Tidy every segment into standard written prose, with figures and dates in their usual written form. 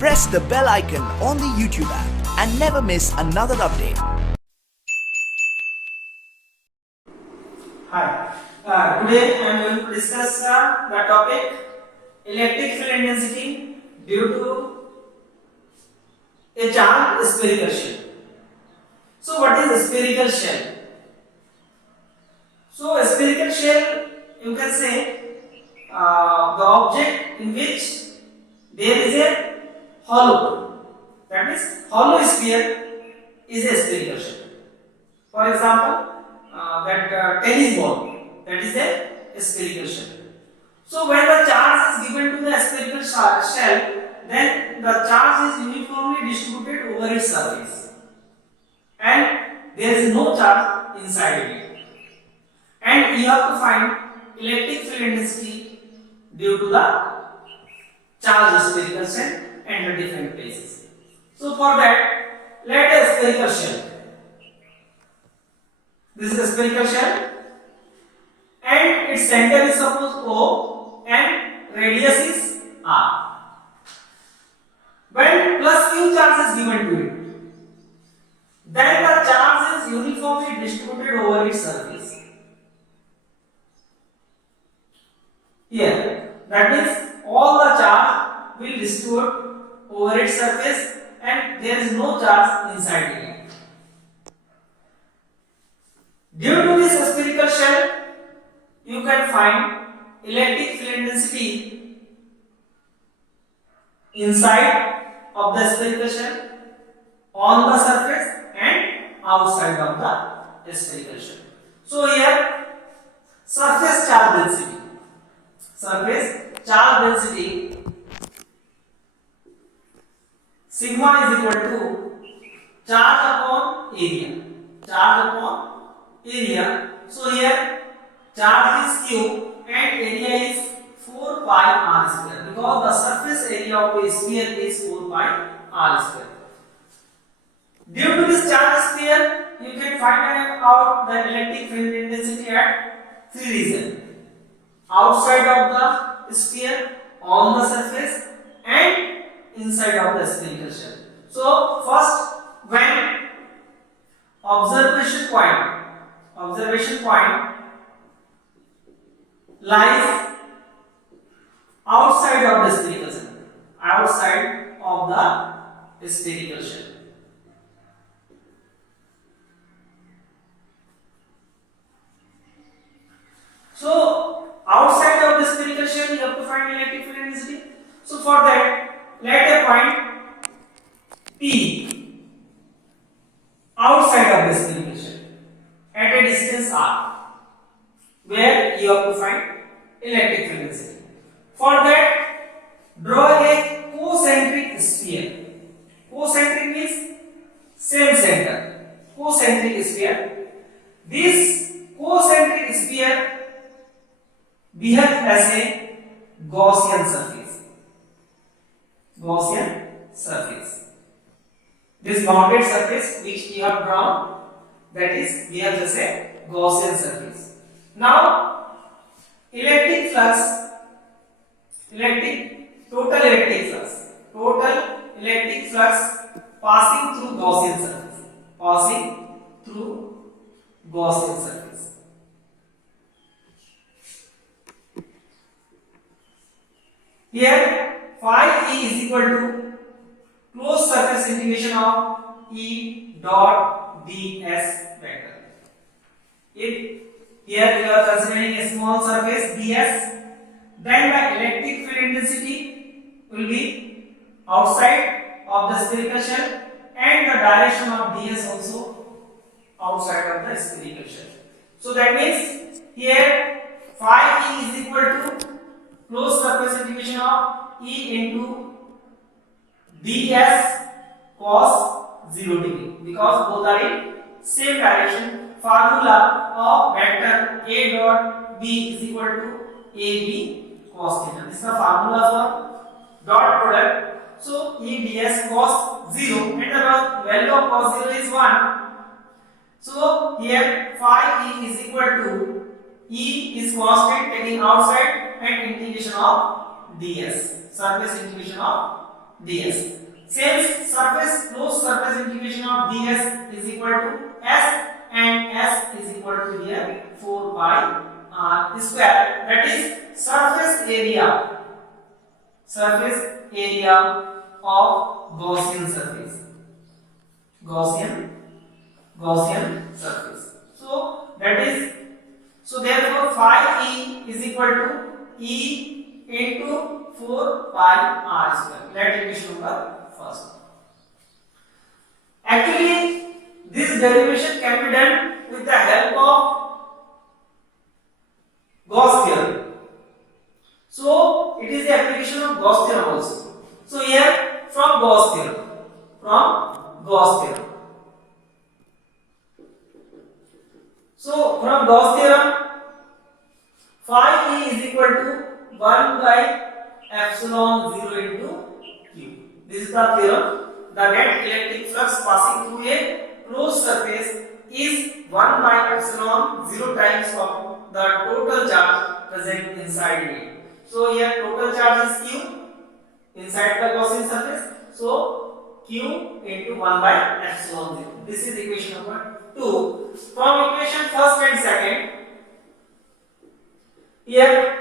press the bell icon on the YouTube app and never miss another update. Hi, today I am going to discuss the topic electric field intensity due to a charged spherical shell. So what is a spherical shell? So a spherical shell, you can say the object in which there is a hollow. That means hollow sphere is a spherical shell. For example, that tennis ball, that is a spherical shell. So when the charge is given to the spherical shell, then the charge is uniformly distributed over its surface, and there is no charge inside it. And you have to find electric field intensity due to the charged spherical shell and the different places. So for that, let a spherical shell. This is a spherical shell, and its center is suppose O and radius is R. When plus Q charge is given to it, then the charge is uniformly distributed over its surface. Here, that means all the charge will distribute over its surface and there is no charge inside it. Due to this spherical shell, you can find electric field intensity inside of the spherical shell, on the surface and outside of the spherical shell. So here, surface charge density. Surface charge density sigma is equal to charge upon area. Charge upon area. So here charge is Q and area is 4 pi r square, because the surface area of a sphere is 4 pi r square. Due to this charge sphere, you can find out the electric field intensity at three regions: outside of the sphere, on the surface and inside of the spherical shell. So first, when observation point lies outside of the spherical shell, outside of the spherical shell. So outside of the spherical shell, you have to find electric field intensity. So for that, let a point P outside of the spherical shell at a distance r, where you have to find electric field intensity. For that, draw a concentric sphere. Concentric means same center. Concentric sphere. This concentric sphere behaves as a Gaussian surface. Gaussian surface. This bounded surface which we have drawn, that is behaves as a Gaussian surface. Now, electric flux, total electric flux passing through Gaussian surface. Passing through Gaussian surface. Here phi E is equal to closed surface integration of E dot ds vector. If here you are considering a small surface ds, then the electric field intensity will be outside of the spherical shell and the direction of ds also outside of the spherical shell. So that means here phi E is equal to closed surface integration of E into ds cos 0 degree, because both are in same direction. Formula of vector a dot b is equal to ab cos theta. This is the formula for dot product. So E ds cos 0 and the value of cos 0 is 1. So here phi E is equal to E is constant taking outside and integration of ds, surface integration of ds. Since closed surface integration of ds is equal to s, and s is equal to here 4 pi r square, that is surface area of Gaussian surface. Gaussian surface. So that is, so therefore phi e is equal to e into 4 pi r square. Let equation number first. Actually, this derivation can be done with the help of Gauss theorem. So it is the application of Gauss theorem also. So here from Gauss theorem. So from Gauss theorem, phi e is equal to 1 by epsilon 0 into q. This is the theorem. The net electric flux passing through a closed surface is 1 by epsilon 0 times of the total charge present inside it. So here total charge is q inside the Gaussian surface. So q into 1 by epsilon 0. This is equation number 2. From equation first and second, here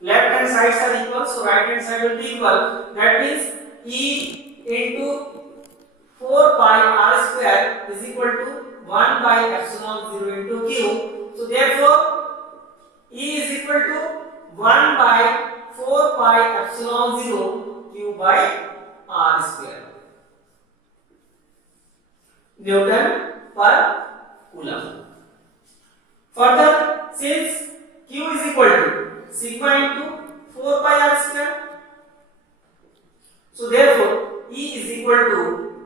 left hand sides are equal, so right hand side will be equal. That means E into 4 pi r square is equal to 1 by epsilon 0 into q. So therefore E is equal to 1 by 4 pi epsilon 0 q by r square. Newton per Coulomb. Further, since q is equal to sigma into 4 pi r square, so therefore E is equal to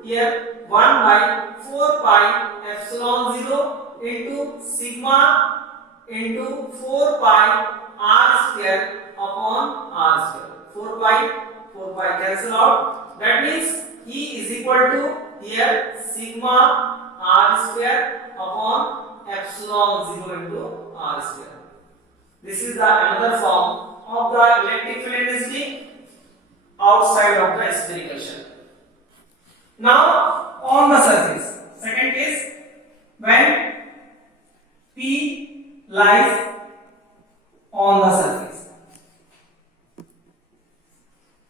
here 1 by 4 pi epsilon 0 into sigma into 4 pi r square upon r square. 4 pi cancel out. That means E is equal to here sigma r square upon epsilon 0 into r square. This is the another form of the electric field intensity outside of the spherical shell. Now on the surface. Second case, when P lies on the surface.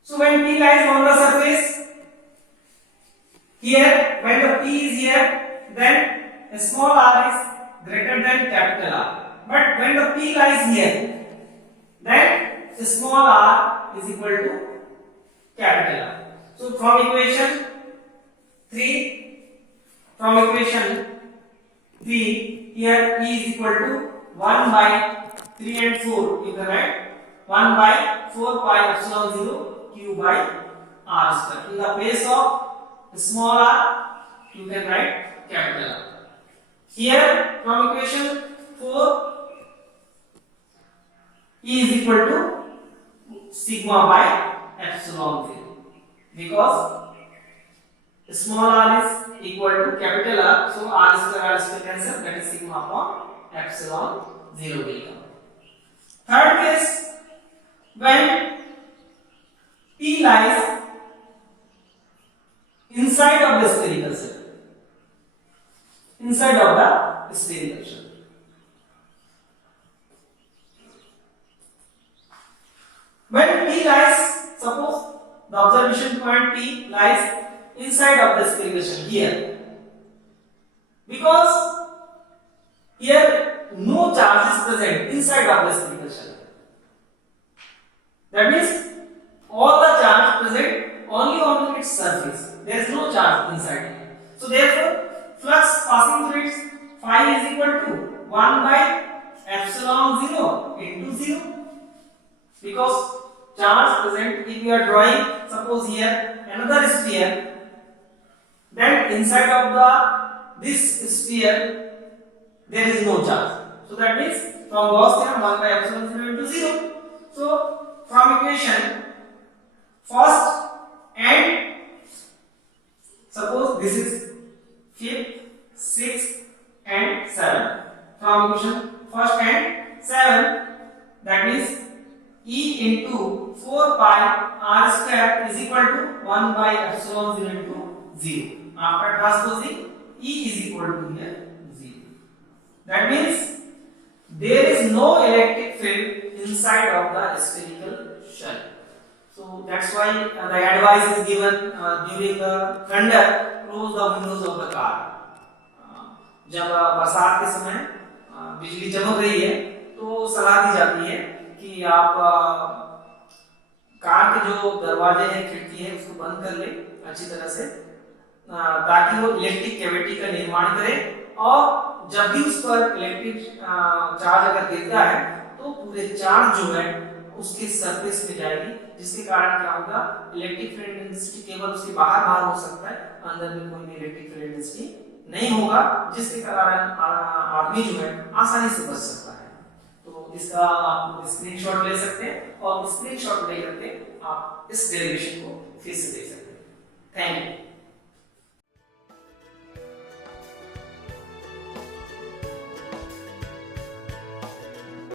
So when P lies on the surface, here when the P is here, then a small r is greater than capital R. But when the P lies here, then a small r is equal to capital R. So from equation 3, here E is equal to 1 by 3 and 4. You can write 1 by 4 pi epsilon 0 q by r square. In the place of small r, you can write capital R. Here from equation 4, E is equal to sigma by epsilon 0, because small r is equal to capital R, so r square cancel, that is sigma upon epsilon 0 will come. Third case, when P lies inside of the spherical shell. When P lies, suppose the observation point P lies inside of the spherical shell here, because here no charge is present inside of the spherical shell. That means all the charge present only on its surface. There is no charge inside it. So therefore, flux passing through its phi is equal to 1 by epsilon 0 into 0, because charge present, if you are drawing suppose here another sphere, then inside of this sphere there is no charge. So that means from Gauss theorem 1 by epsilon 0 into 0. So from equation first and suppose this is 5th, 6th and 7th. From equation first and 7, that means E into 4 pi r square is equal equal to 1 by epsilon 0 into 0. After transposing, E is equal to here 0. That means there is no electric field inside of the spherical shell. So that's why the advice is given during the thunder, close the windows of the car. जब बरसात के समय बिजली चमक रही है तो सलाह दी जाती है कि आप कार के जो दरवाजे हैं, खिड़की है, उसको बंद कर ले अच्छी तरह से, ताकि वो इलेक्ट्रिक कैविटी का निर्माण करे, और जब भी उस पर इलेक्ट्रिक चार्ज अगर गिरता है तो पूरे चार्ज जो है उसके सरफेस पे जाएगी, जिसके कारण क्या होगा, इलेक्ट्रिक फील्ड इंटेंसिटी केवल उसके बाहर हो सकता है, अंदर में कोई भी इलेक्ट्रिक फील्ड इंटेंसिटी नहीं होगा, जिसके कारण आदमी जो है आसानी से बच सकता है। तो इसका आप स्क्रीनशॉट ले सकते हैं और स्क्रीनशॉट लेकर के आप इस डेरिवेशन को फिर से देख सकते हैं। Thank you.